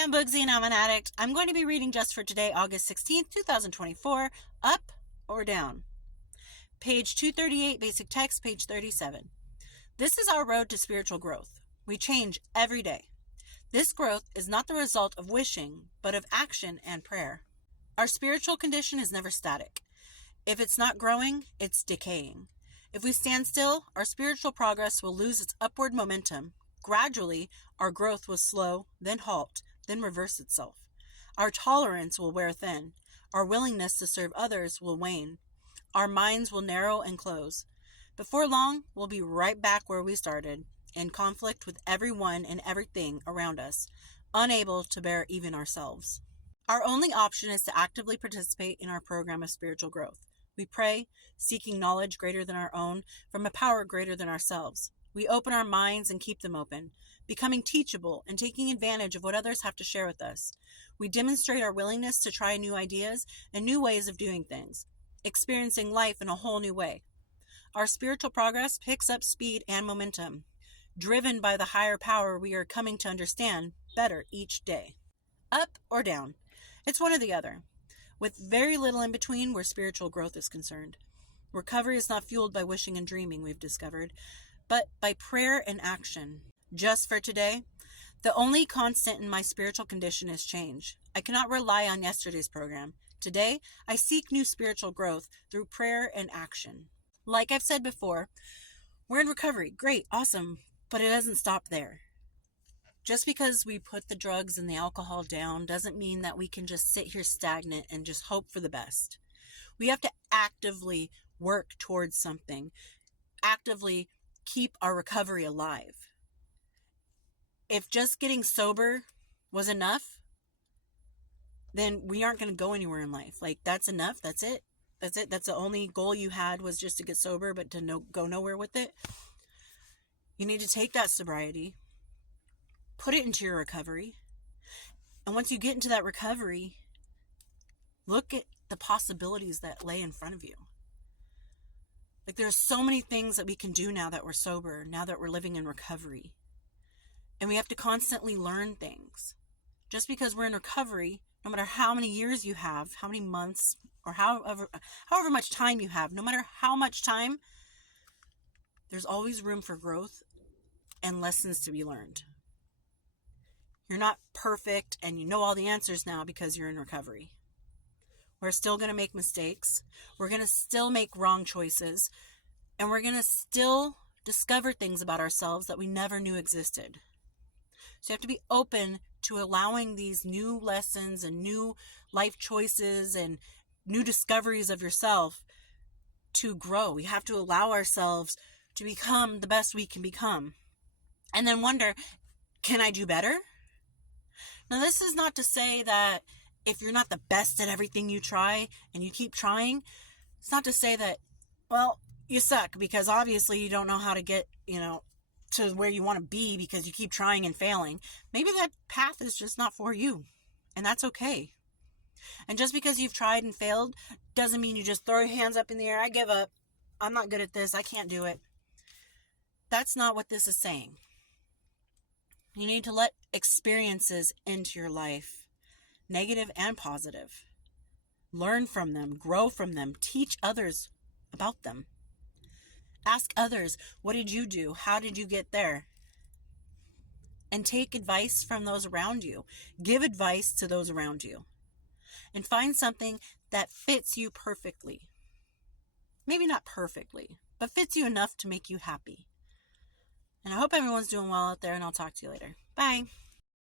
Hi, I'm Boogsy and I'm an addict. I'm going to be reading just for today, August 16th, 2024, Up or Down. Page 238, basic text, page 37. This is our road to spiritual growth. We change every day. This growth is not the result of wishing, but of action and prayer. Our spiritual condition is never static. If it's not growing, it's decaying. If we stand still, our spiritual progress will lose its upward momentum. Gradually, our growth will slow, then halt, then reverse itself. Our tolerance will wear thin. Our willingness to serve others will wane. Our minds will narrow and close. Before long, we'll be right back where we started, in conflict with everyone and everything around us, unable to bear even ourselves. Our only option is to actively participate in our program of spiritual growth. We pray, seeking knowledge greater than our own, from a power greater than ourselves. We open our minds and keep them open, becoming teachable and taking advantage of what others have to share with us. We demonstrate our willingness to try new ideas and new ways of doing things, experiencing life in a whole new way. Our spiritual progress picks up speed and momentum, driven by the higher power we are coming to understand better each day. Up or down? It's one or the other, with very little in between where spiritual growth is concerned. Recovery is not fueled by wishing and dreaming, we've discovered, but by prayer and action. Just for today, the only constant in my spiritual condition is change. I cannot rely on yesterday's program. Today, I seek new spiritual growth through prayer and action. Like I've said before, we're in recovery. Great, awesome, but it doesn't stop there. Just because we put the drugs and the alcohol down doesn't mean that we can just sit here stagnant and just hope for the best. We have to actively work towards something, actively keep our recovery alive. If just getting sober was enough, then we aren't going to go anywhere in life. Like, that's enough. That's it. That's it. That's the only goal you had, was just to get sober, but to go nowhere with it. You need to take that sobriety, put it into your recovery. And once you get into that recovery, look at the possibilities that lay in front of you. Like, there's so many things that we can do now that we're sober, now that we're living in recovery. And we have to constantly learn things. Just because we're in recovery, no matter how many years you have, how many months, or however much time you have, no matter how much time, there's always room for growth and lessons to be learned. You're not perfect and you know all the answers now because you're in recovery. We're still going to make mistakes. We're going to still make wrong choices. And we're going to still discover things about ourselves that we never knew existed. So you have to be open to allowing these new lessons and new life choices and new discoveries of yourself to grow. We have to allow ourselves to become the best we can become. And then wonder, can I do better? Now, this is not to say that if you're not the best at everything you try and you keep trying, it's not to say that, well, you suck because obviously you don't know how to get, to where you want to be because you keep trying and failing. Maybe that path is just not for you, and that's okay. And just because you've tried and failed doesn't mean you just throw your hands up in the air. I give up. I'm not good at this. I can't do it. That's not what this is saying. You need to let experiences into your life, negative and positive. Learn from them, grow from them, teach others about them. Ask others, what did you do? How did you get there? And take advice from those around you. Give advice to those around you. And find something that fits you perfectly. Maybe not perfectly, but fits you enough to make you happy. And I hope everyone's doing well out there, and I'll talk to you later. Bye.